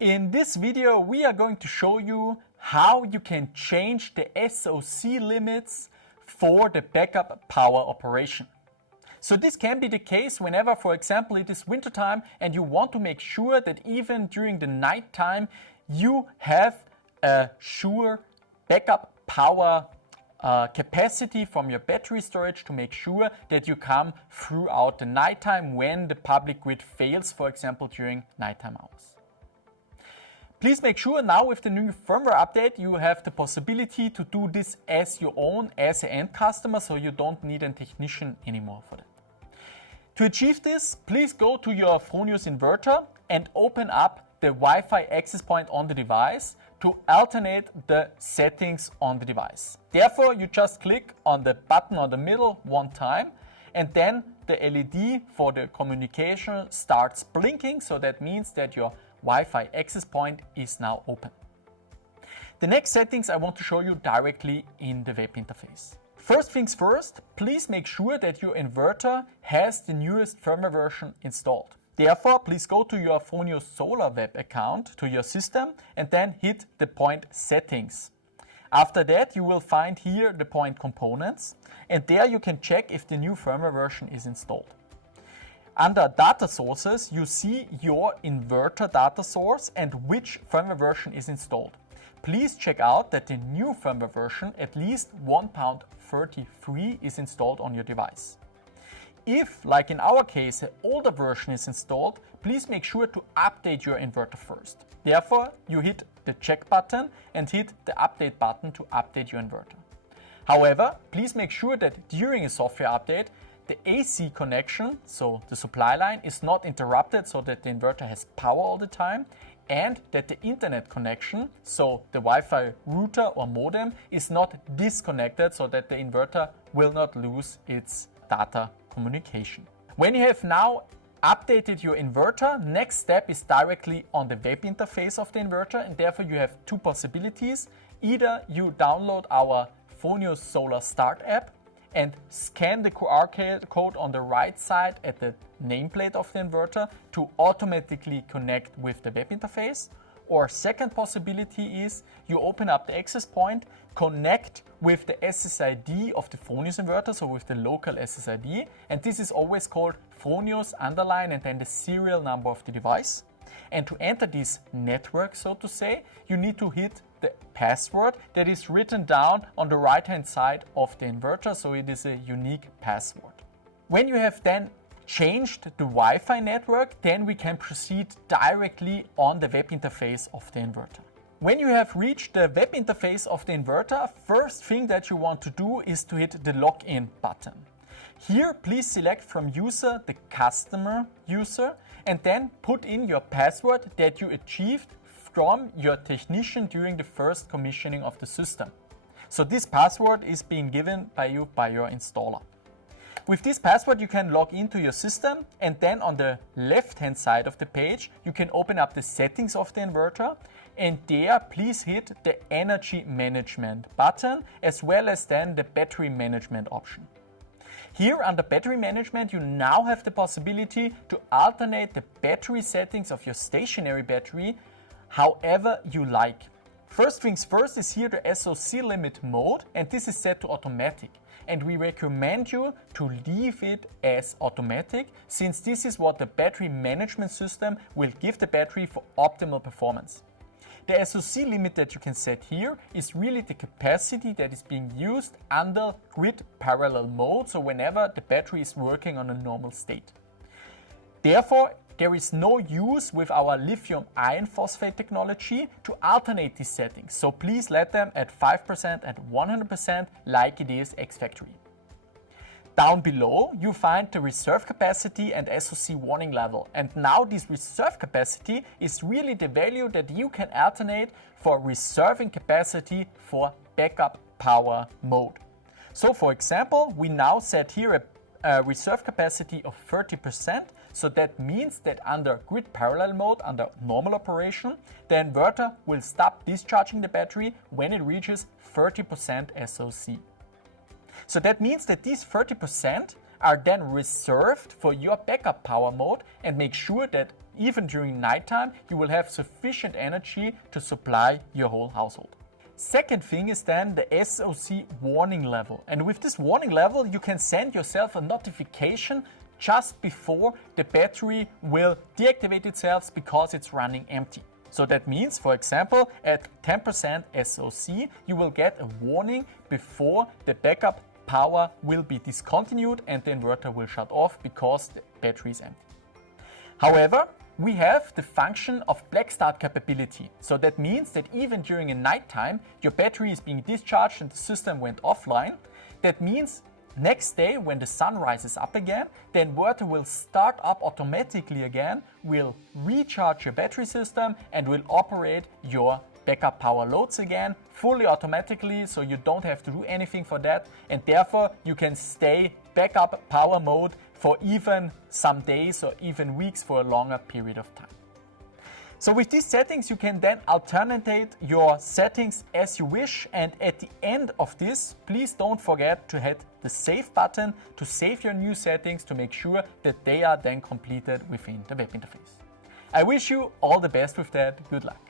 In this video, we are going to show you how you can change the SOC limits for the backup power operation. So this can be the case whenever, for example, it is wintertime and you want to make sure that even during the night time you have a sure backup power capacity from your battery storage to make sure that you come throughout the nighttime when the public grid fails, for example, during nighttime hours. Please make sure now with the new firmware update you have the possibility to do this as your own, as an end customer, so you don't need a technician anymore for that. To achieve this, please go to your Fronius inverter and open up the Wi-Fi access point on the device to alternate the settings on the device. Therefore, you just click on the button on the middle one time and then the LED for the communication starts blinking, so that means that your Wi-Fi access point is now open. The next settings I want to show you directly in the web interface. First things first, please make sure that your inverter has the newest firmware version installed. Therefore, please go to your Fronius Solar.web account to your system and then hit the point settings. After that, you will find here the point components, and there you can check if the new firmware version is installed. Under data sources, you see your inverter data source and which firmware version is installed. Please check out that the new firmware version, at least 1.33, is installed on your device. If, like in our case, an older version is installed, please make sure to update your inverter first. Therefore, you hit the check button and hit the update button to update your inverter. However, please make sure that during a software update, the AC connection, so the supply line, is not interrupted so that the inverter has power all the time, and that the internet connection, so the Wi-Fi router or modem, is not disconnected so that the inverter will not lose its data communication. When you have now updated your inverter, next step is directly on the web interface of the inverter, and therefore you have two possibilities. Either you download our Fronius Solar.start app and scan the QR code on the right side at the nameplate of the inverter to automatically connect with the web interface. Or second possibility is you open up the access point, connect with the SSID of the Fronius inverter, so with the local SSID, and this is always called Fronius underline and then the serial number of the device. And to enter this network, so to say, you need to hit the password that is written down on the right hand side of the inverter, so it is a unique password. When you have then changed the Wi-Fi network, then we can proceed directly on the web interface of the inverter. When you have reached the web interface of the inverter, first thing that you want to do is to hit the login button. Here, please select from user the customer user and then put in your password that you achieved from your technician during the first commissioning of the system. So this password is being given by you by your installer. With this password you can log into your system, and then on the left hand side of the page you can open up the settings of the inverter, and there please hit the energy management button as well as then the battery management option. Here under battery management you now have the possibility to alternate the battery settings of your stationary battery however you like. First things first is here the SOC limit mode, and this is set to automatic. And we recommend you to leave it as automatic, since this is what the battery management system will give the battery for optimal performance. The SOC limit that you can set here is really the capacity that is being used under grid parallel mode, so whenever the battery is working on a normal state. Therefore, there is no use with our lithium iron phosphate technology to alternate these settings, so please let them at 5% and 100% like it is ex-factory. Down below you find the reserve capacity and SOC warning level, and now this reserve capacity is really the value that you can alternate for reserving capacity for backup power mode. So for example, we now set here a reserve capacity of 30%, so that means that under grid parallel mode, under normal operation, the inverter will stop discharging the battery when it reaches 30% SOC. So that means that these 30% are then reserved for your backup power mode and make sure that even during nighttime you will have sufficient energy to supply your whole household. Second thing is then the SOC warning level. And with this warning level, you can send yourself a notification just before the battery will deactivate itself because it's running empty. So that means, for example, at 10% SOC, you will get a warning before the backup power will be discontinued and the inverter will shut off because the battery is empty. However, we have the function of black start capability. So that means that even during a nighttime, your battery is being discharged and the system went offline. That means next day, when the sun rises up again, the inverter will start up automatically again, will recharge your battery system and will operate your backup power loads again fully automatically, so you don't have to do anything for that, and therefore you can stay backup power mode for even some days or even weeks for a longer period of time. So with these settings, you can then alternate your settings as you wish, and at the end of this, please don't forget to hit the save button to save your new settings to make sure that they are then completed within the web interface. I wish you all the best with that. Good luck.